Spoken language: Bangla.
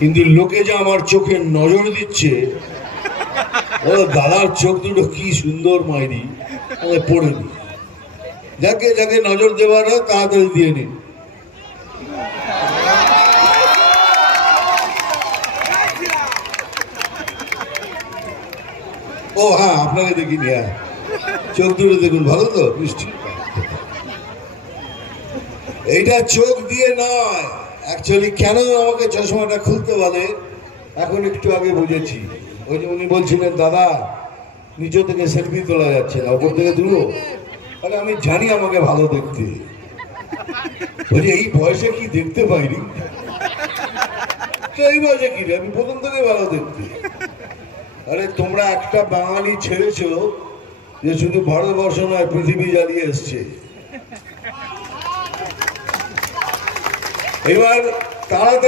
কিন্তু লোকে যে আমার চোখে নজর দিচ্ছে, ও দাদার চোখ দুটো কি সুন্দর মাইরি, আমায় পড়ে নি। যাকে যাকে নজর দেওয়ার হয় তাড়াতাড়ি দিয়ে নিন। ও হ্যাঁ, আপনাকে দেখিনি। হ্যাঁ, চোখ দুটো দেখুন, ভালো তো, মিষ্টি। এইটা চোখ দিয়ে নয়, অ্যাকচুয়ালি কেন আমাকে চশমাটা খুলতে বলে এখন একটু আগে বুঝেছি। ওই যে উনি বলছিলেন দাদা নিচে থেকে সেলফি তোলা যাচ্ছে না, ওপর থেকে তুলো। আরে আমি জানি আমাকে ভালো দেখতে, বলছি এই বয়সে কি দেখতে পাইনি, এই বয়সে কি রে, আমি প্রথম থেকে ভালো দেখতে। আরে তোমরা একটা বাঙালি ছেড়েছো যে শুধু ভারতবর্ষ নয় পৃথিবী জ্বালিয়ে এসছে। এবার তাড়াতাড়ি